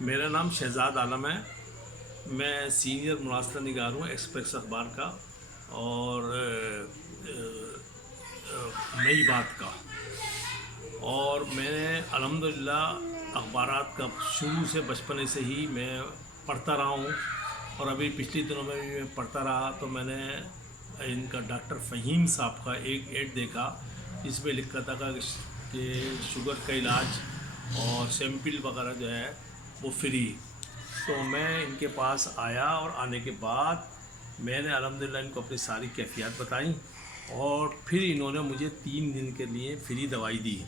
میرا نام شہزاد عالم ہے. میں سینئر مراسلہ نگار ہوں ایکسپریس اخبار کا اور نئی بات کا. اور میں نے الحمدللہ اخبارات کا شروع سے بچپنے سے ہی میں پڑھتا رہا ہوں. اور ابھی پچھلے دنوں میں بھی میں پڑھتا رہا تو میں نے ان کا ڈاکٹر فہیم صاحب کا ایک ایڈ دیکھا جس میں لکھا تھا کہ شوگر کا علاج اور سیمپل وغیرہ جو ہے وہ فری. تو میں ان کے پاس آیا اور آنے کے بعد میں نے الحمدللہ ان کو اپنی ساری کیفیات بتائیں اور پھر انہوں نے مجھے 3 دن کے لیے فری دوائی دی.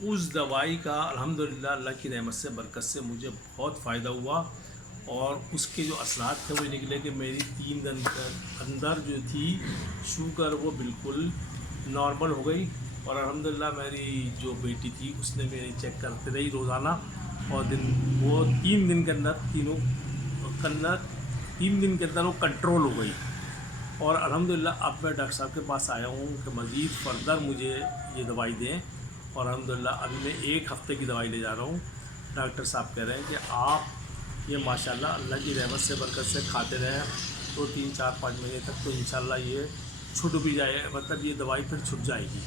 اس دوائی کا الحمدللہ اللہ کی رحمت سے برکت سے مجھے بہت فائدہ ہوا اور اس کے جو اثرات تھے وہ نکلے کہ میری 3 دن کے اندر جو تھی شوگر وہ بالکل نارمل ہو گئی. اور الحمدللہ میری جو بیٹی تھی اس نے میری چیک کرتے رہی روزانہ اور وہ 3 دن کے اندر 3 دن کے اندر وہ کنٹرول ہو گئی. اور الحمدللہ اب میں ڈاکٹر صاحب کے پاس آیا ہوں کہ مزید فردر مجھے یہ دوائی دیں. اور الحمدللہ ابھی میں 1 ہفتے کی دوائی لے جا رہا ہوں. ڈاکٹر صاحب کہہ رہے ہیں کہ آپ یہ ماشاءاللہ اللہ کی رحمت سے برکت سے کھاتے رہیں تو 3 4 5 مہینے تک تو انشاءاللہ یہ چھٹ بھی جائے, مطلب یہ دوائی پھر چھٹ جائے گی.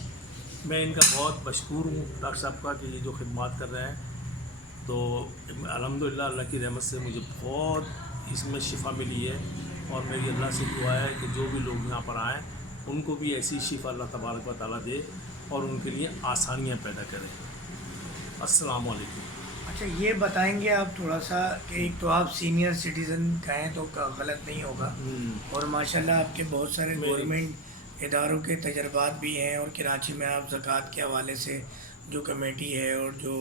میں ان کا بہت مشکور ہوں ڈاکٹر صاحب کا کہ یہ جو خدمات کر رہے ہیں. تو الحمدللہ اللہ کی رحمت سے مجھے بہت اس میں شفا ملی ہے اور میری اللہ سے دعا ہے کہ جو بھی لوگ یہاں پر آئیں ان کو بھی ایسی شفا اللہ تبارک و تعالیٰ دے اور ان کے لیے آسانیاں پیدا کرے. السلام علیکم. اچھا یہ بتائیں گے آپ تھوڑا سا کہ ایک تو آپ سینئر سٹیزن ہیں تو غلط نہیں ہوگا اور ماشاءاللہ آپ کے بہت سارے گورنمنٹ اداروں کے تجربات بھی ہیں اور کراچی میں آپ زکوٰۃ کے حوالے سے جو کمیٹی ہے اور جو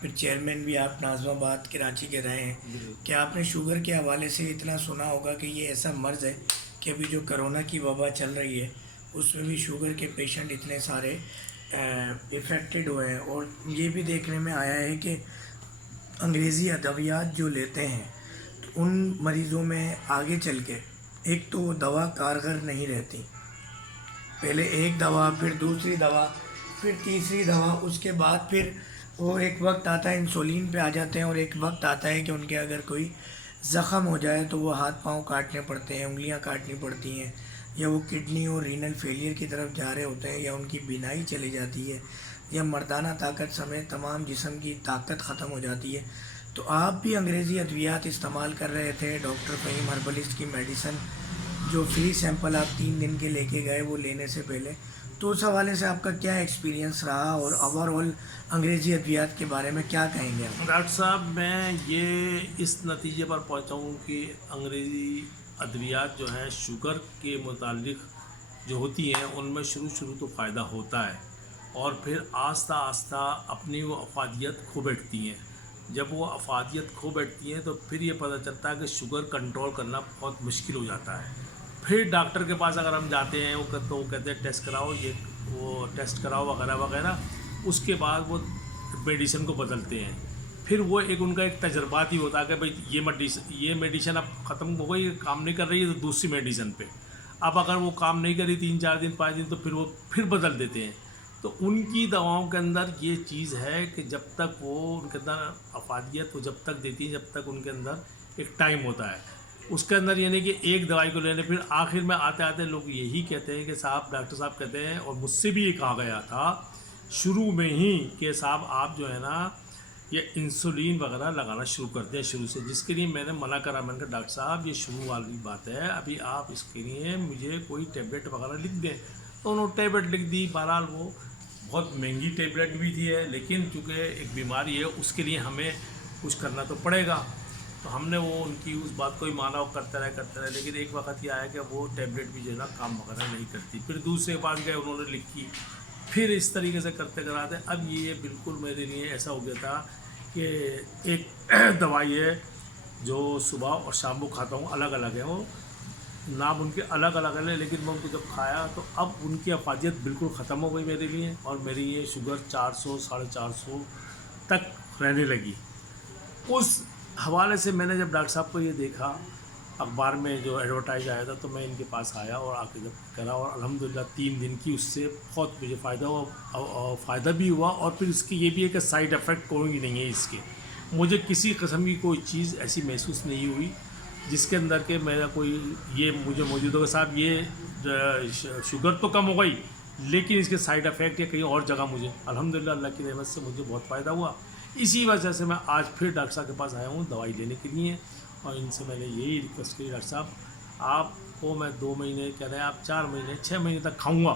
پھر چیئرمین بھی آپ ناظم آباد کراچی کے رہے ہیں. کہ آپ نے شوگر کے حوالے سے اتنا سنا ہوگا کہ یہ ایسا مرض ہے کہ ابھی جو کرونا کی وبا چل رہی ہے اس میں بھی شوگر کے پیشنٹ اتنے سارے افیکٹڈ ہوئے ہیں. اور یہ بھی دیکھنے میں آیا ہے کہ انگریزی ادویات جو لیتے ہیں تو ان مریضوں میں آگے چل کے ایک تو وہ دوا کارگر نہیں رہتی. پہلے ایک دوا, پھر دوسری دوا, پھر تیسری دوا, اس کے بعد پھر وہ ایک وقت آتا ہے انسولین پہ آ جاتے ہیں اور ایک وقت آتا ہے کہ ان کے اگر کوئی زخم ہو جائے تو وہ ہاتھ پاؤں کاٹنے پڑتے ہیں, انگلیاں کاٹنی پڑتی ہیں, یا وہ کڈنی اور رینل فیلئر کی طرف جا رہے ہوتے ہیں, یا ان کی بینائی چلی جاتی ہے, یا مردانہ طاقت سمیت تمام جسم کی طاقت ختم ہو جاتی ہے. تو آپ بھی انگریزی ادویات استعمال کر رہے تھے, ڈاکٹر فہیم ہربلسٹ کی میڈیسن جو فری سیمپل آپ 3 دن کے لے کے گئے وہ لینے سے پہلے, تو اس حوالے سے آپ کا کیا ایکسپیرینس رہا اور اوور آل انگریزی ادویات کے بارے میں کیا کہیں گے آپ؟ ڈاکٹر صاحب میں یہ اس نتیجے پر پہنچا ہوں کہ انگریزی ادویات جو ہیں شوگر کے متعلق جو ہوتی ہیں ان میں شروع تو فائدہ ہوتا ہے اور پھر آہستہ آہستہ اپنی وہ افادیت کھو بیٹھتی ہیں. جب وہ افادیت کھو بیٹھتی ہیں تو پھر یہ پتہ چلتا ہے کہ شوگر کنٹرول کرنا بہت مشکل ہو جاتا ہے. پھر ڈاکٹر کے پاس اگر ہم جاتے ہیں وہ کہتے ہیں ٹیسٹ کراؤ, وہ ٹیسٹ کراؤ وغیرہ وغیرہ. اس کے بعد وہ میڈیسن کو بدلتے ہیں. پھر وہ ان کا ایک تجربات ہی ہوتا ہے کہ بھائی یہ میڈیسن اب ختم ہو گئی, کام نہیں کر رہی ہے تو دوسری میڈیسن پہ. اب اگر وہ کام نہیں کری 3 4 دن 5 دن تو پھر وہ بدل دیتے ہیں. تو ان کی دواؤں کے اندر یہ چیز ہے کہ جب تک وہ ان کے اندر افادیت وہ جب تک دیتی ہیں جب تک ان کے اندر ایک ٹائم ہوتا ہے. اس کے اندر یہ نہیں کہ ایک دوائی کو لینے پھر آخر میں آتے آتے لوگ یہی کہتے ہیں کہ صاحب ڈاکٹر صاحب کہتے ہیں, اور مجھ سے بھی یہ کہا گیا تھا شروع میں ہی کہ صاحب آپ جو ہے نا یہ انسولین وغیرہ لگانا شروع کر دیں شروع سے, جس کے لیے میں نے منع کرا. میں نے کہا ڈاکٹر صاحب یہ شروع والی بات ہے, ابھی آپ اس کے لیے مجھے کوئی ٹیبلٹ وغیرہ لکھ دیں. تو انہوں نے ٹیبلٹ لکھ دی. بہرحال وہ بہت مہنگی ٹیبلٹ بھی تھی ہے, لیکن چونکہ ایک بیماری ہے اس کے لیے ہمیں کچھ کرنا تو پڑے گا. تو ہم نے وہ ان کی اس بات کو ہی مانا اور کرتے رہے. لیکن ایک وقت یہ آیا کہ وہ ٹیبلٹ بھی جو ہے نا کام وغیرہ نہیں کرتی. پھر دوسرے کے پاس گئے, انہوں نے لکھی, پھر اس طریقے سے کرتے کراتے اب یہ بالکل میرے لیے ایسا ہو گیا تھا کہ ایک دوائی ہے جو صبح اور شام کو کھاتا ہوں, الگ الگ ہے وہ نام ان کے الگ الگ ہے, لیکن میں ان کو جب کھایا تو اب ان کی افادیت بالکل ختم ہو گئی میرے لیے اور میری یہ شوگر 400 450 تک رہنے لگی. اس حوالے سے میں نے جب ڈاکٹر صاحب کو یہ دیکھا اخبار میں جو ایڈورٹائز آیا تھا تو میں ان کے پاس آیا اور آ کے جب کرا, اور الحمدللہ 3 دن کی اس سے بہت مجھے فائدہ ہوا اور فائدہ بھی ہوا. اور پھر اس کی یہ بھی ہے کہ سائیڈ افیکٹ کوئی نہیں ہے اس کے, مجھے کسی قسم کی کوئی چیز ایسی محسوس نہیں ہوئی جس کے اندر کہ میرا کوئی یہ مجھے موجود ہوگا صاحب یہ شوگر تو کم ہو گئی لیکن اس کے سائیڈ افیکٹ یا کہیں اور جگہ مجھے الحمدللہ اللہ کی رحمت سے مجھے بہت فائدہ ہوا. اسی وجہ سے میں آج پھر ڈاکٹر صاحب کے پاس آیا ہوں دوائی لینے کے لیے اور ان سے میں نے یہی ریکویسٹ کی ڈاکٹر صاحب آپ کو میں 2 مہینے کہہ رہے ہیں آپ 4 مہینے 6 مہینے تک کھاؤں گا,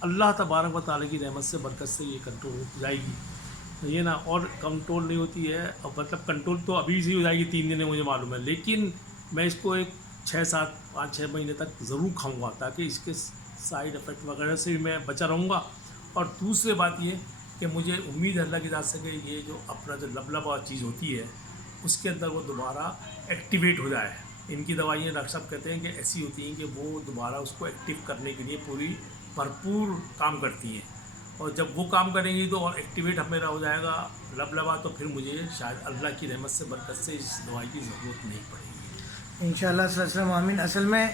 اللہ تبارک و تعالیٰ کی رحمت سے برکت سے یہ کنٹرول ہو جائے گی یہ نا. اور کنٹرول نہیں ہوتی ہے اور مطلب کنٹرول تو ابھی سے ہو جائے گی 3 دن میں مجھے معلوم ہے, لیکن میں اس کو ایک 6-7-5-6 مہینے تک ضرور کھاؤں گا تاکہ اس کے سائیڈ افیکٹ وغیرہ سے بھی میں بچا رہوں گا. اور دوسری بات یہ کہ مجھے امید ہے اللہ کی ذات سے کہ یہ جو اپنا جو لبلبا چیز ہوتی ہے اس کے اندر وہ دوبارہ ایکٹیویٹ ہو جائے. ان کی دوائیاں ڈاکٹر صاحب کہتے ہیں کہ ایسی ہوتی ہیں کہ وہ دوبارہ اس کو ایکٹیو کرنے کے لیے پوری بھرپور کام کرتی ہیں اور جب وہ کام کریں گی تو اور ایکٹیویٹ میرا ہو جائے گا لبلبا تو پھر مجھے شاید اللہ کی رحمت سے برکت سے اس دوائی کی ضرورت نہیں پڑے گی انشاءاللہ صلی اللہ علیہ وسلم آمین. اصل میں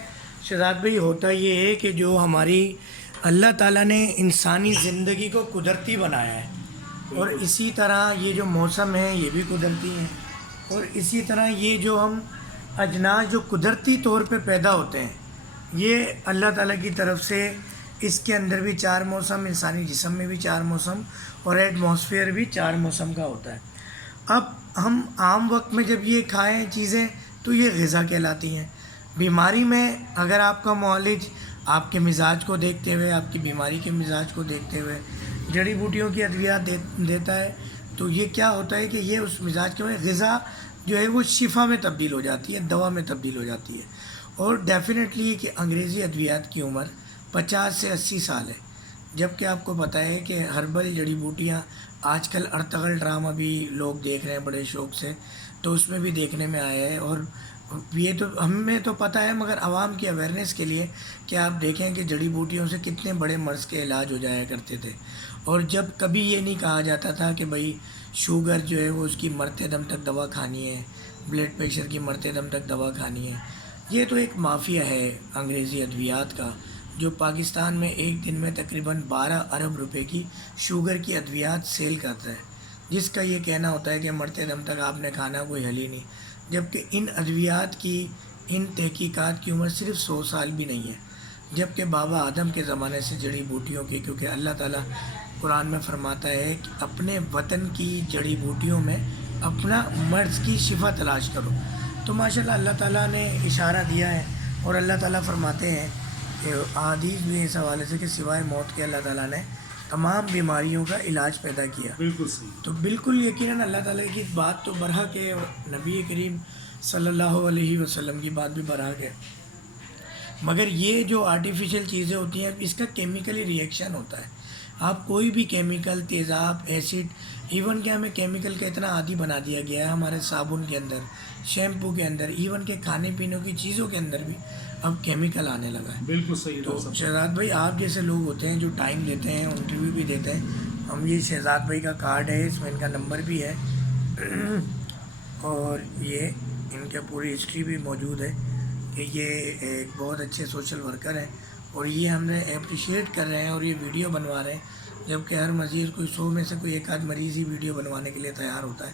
شہزاد بھائی ہوتا یہ ہے کہ جو ہماری اللہ تعالیٰ نے انسانی زندگی کو قدرتی بنایا ہے اور اسی طرح یہ جو موسم ہے یہ بھی قدرتی ہیں اور اسی طرح یہ جو ہم اجناس جو قدرتی طور پہ پیدا ہوتے ہیں یہ اللہ تعالیٰ کی طرف سے اس کے اندر بھی 4 موسم, انسانی جسم میں بھی 4 موسم اور ایٹماسفیئر بھی 4 موسم کا ہوتا ہے. اب ہم عام وقت میں جب یہ کھائیں چیزیں تو یہ غذا کہلاتی ہیں. بیماری میں اگر آپ کا معالج آپ کے مزاج کو دیکھتے ہوئے آپ کی بیماری کے مزاج کو دیکھتے ہوئے جڑی بوٹیوں کی ادویات دیتا ہے تو یہ کیا ہوتا ہے کہ یہ اس مزاج کے غذا جو ہے وہ شفا میں تبدیل ہو جاتی ہے, دوا میں تبدیل ہو جاتی ہے. اور ڈیفینیٹلی کہ انگریزی ادویات کی عمر 50 سے 80 سال ہے, جبکہ آپ کو پتہ ہے کہ ہربل جڑی بوٹیاں آج کل ارطغرل ڈرامہ بھی لوگ دیکھ رہے ہیں بڑے شوق سے, تو اس میں بھی دیکھنے میں آیا ہے. اور یہ تو ہمیں تو پتہ ہے مگر عوام کی اویئرنیس کے لیے کہ آپ دیکھیں کہ جڑی بوٹیوں سے کتنے بڑے مرض کے علاج ہو جایا کرتے تھے. اور جب کبھی یہ نہیں کہا جاتا تھا کہ بھائی شوگر جو ہے وہ اس کی مرتے دم تک دوا کھانی ہے, بلڈ پریشر کی مرتے دم تک دوا کھانی ہے. یہ تو ایک مافیا ہے انگریزی ادویات کا جو پاکستان میں ایک دن میں تقریباً 12 ارب روپے کی شوگر کی ادویات سیل کرتا ہے, جس کا یہ کہنا ہوتا ہے کہ مرتے دم تک آپ نے کھانا کوئی حل ہی نہیں. جبکہ ان ادویات کی ان تحقیقات کی عمر صرف 100 سال بھی نہیں ہے, جبکہ بابا آدم کے زمانے سے جڑی بوٹیوں کی, کیونکہ اللہ تعالیٰ قرآن میں فرماتا ہے کہ اپنے وطن کی جڑی بوٹیوں میں اپنا مرض کی شفا تلاش کرو. تو ماشاءاللہ اللہ تعالیٰ نے اشارہ دیا ہے اور اللہ تعالیٰ فرماتے ہیں کہ احادیث بھی اس حوالے سے کہ سوائے موت کے اللہ تعالیٰ نے تمام بیماریوں کا علاج پیدا کیا. بالکل صحیح. تو بالکل یقیناً اللہ تعالیٰ کی بات تو برحق ہے اور نبی کریم صلی اللہ علیہ وسلم کی بات بھی برحق ہے, مگر یہ جو آرٹیفیشل چیزیں ہوتی ہیں اس کا کیمیکلی ریئیکشن ہوتا ہے. آپ کوئی بھی کیمیکل, تیزاب, ایسڈ, ایون کہ ہمیں کیمیکل کا اتنا عادی بنا دیا گیا ہے ہمارے صابن کے اندر, شیمپو کے اندر, ایون کہ کھانے پینے کی چیزوں کے اندر بھی اب کیمیکل آنے لگا ہے. بالکل صحیح. تو شہزاد بھائی آپ جیسے لوگ ہوتے ہیں جو ٹائم دیتے ہیں, انٹرویو بھی دیتے ہیں, ہم یہ شہزاد بھائی کا کارڈ ہے, اس میں ان کا نمبر بھی ہے اور یہ ان کے پوری ہسٹری بھی موجود ہے کہ یہ ایک بہت اچھے سوشل ورکر ہیں اور یہ ہم نے اپریشیٹ کر رہے ہیں اور یہ ویڈیو بنوا رہے ہیں, جبکہ ہر مزید کوئی 100 میں سے کوئی ایک آدھ مریض ہی ویڈیو بنوانے کے لیے تیار ہوتا ہے.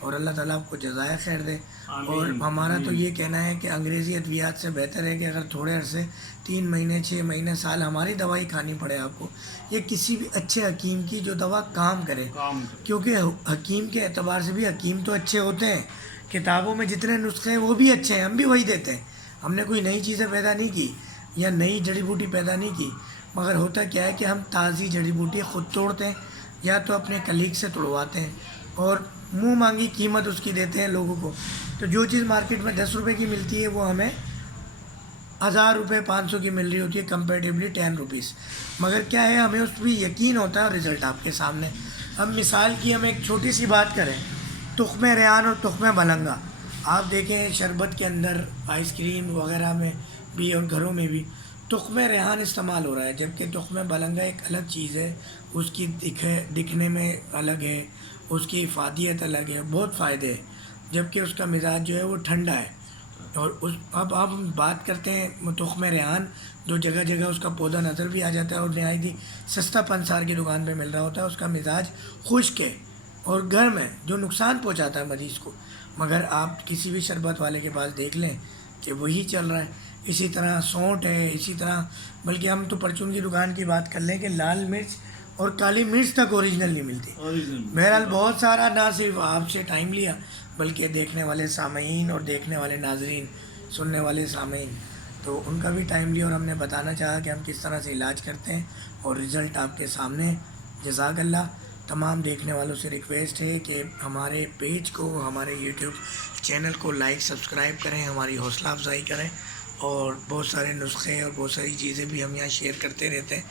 اور اللہ تعالیٰ آپ کو جزائے خیر دے. اور ہمارا تو یہ کہنا ہے کہ انگریزی ادویات سے بہتر ہے کہ اگر تھوڑے عرصے 3 مہینے 6 مہینے سال ہماری دوائی کھانی پڑے آپ کو, یہ کسی بھی اچھے حکیم کی جو دوا کام کرے, کیونکہ حکیم کے اعتبار سے بھی حکیم تو اچھے ہوتے ہیں, کتابوں میں جتنے نسخے ہیں وہ بھی اچھے ہیں, ہم بھی وہی دیتے ہیں. ہم نے کوئی نئی چیزیں پیدا نہیں کی یا نئی جڑی بوٹی پیدا نہیں کی, مگر ہوتا کیا ہے کہ ہم تازی جڑی بوٹی خود توڑتے ہیں یا تو اپنے کلیگ سے توڑواتے ہیں اور منہ مانگی قیمت اس کی دیتے ہیں لوگوں کو. تو جو چیز مارکیٹ میں 10 روپے کی ملتی ہے وہ ہمیں 1000 روپے 500 کی مل رہی ہوتی ہے, کمپیریٹیولی 10 روپیز. مگر کیا ہے ہمیں اس پہ یقین ہوتا ہے اور رزلٹ آپ کے سامنے. اب مثال کی ہم ایک چھوٹی سی بات کریں, تخم ریحان اور تخم بلنگا, آپ دیکھیں شربت کے اندر, آئس کریم وغیرہ میں بھی اور گھروں میں بھی تخم ریحان استعمال ہو رہا ہے, جبکہ تخم بلنگا ایک الگ چیز ہے, اس کی دکھنے میں الگ ہے, اس کی افادیت الگ ہے, بہت فائدے ہیں, جبکہ اس کا مزاج جو ہے وہ ٹھنڈا ہے. اور اب ہم بات کرتے ہیں تخم ریحان جو جگہ جگہ اس کا پودا نظر بھی آ جاتا ہے اور نہایت ہی سستا 5 سال کی دکان پہ مل رہا ہوتا ہے, اس کا مزاج خشک ہے اور گرم ہے جو نقصان پہنچاتا ہے مریض کو، مگر آپ کسی بھی شربت والے کے پاس دیکھ لیں کہ وہی چل رہا ہے۔ اسی طرح سونٹ ہے، اسی طرح بلکہ ہم تو پرچون کی دکان کی بات کر لیں کہ لال مرچ اور کالی مرچ تک اوریجنل نہیں ملتی۔ بہرحال بہت سارا نہ صرف آپ سے ٹائم لیا بلکہ دیکھنے والے سامعین اور دیکھنے والے ناظرین، سننے والے سامعین، تو ان کا بھی ٹائم لیا اور ہم نے بتانا چاہا کہ ہم کس طرح سے علاج کرتے ہیں اور رزلٹ آپ کے سامنے ہے۔ جزاک اللہ۔ تمام دیکھنے والوں سے ریکویسٹ ہے کہ ہمارے پیج کو، ہمارے یوٹیوب چینل کو لائک سبسکرائب کریں، ہماری حوصلہ افزائی کریں، اور بہت سارے نسخے اور بہت ساری چیزیں بھی ہم یہاں شیئر کرتے رہتے ہیں،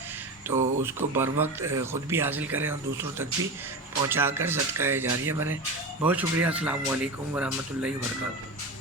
تو اس کو بر وقت خود بھی حاصل کریں اور دوسروں تک بھی پہنچا کر صدقہ جاریہ بنیں۔ بہت شکریہ۔ السلام علیکم ورحمۃ اللہ وبرکاتہ۔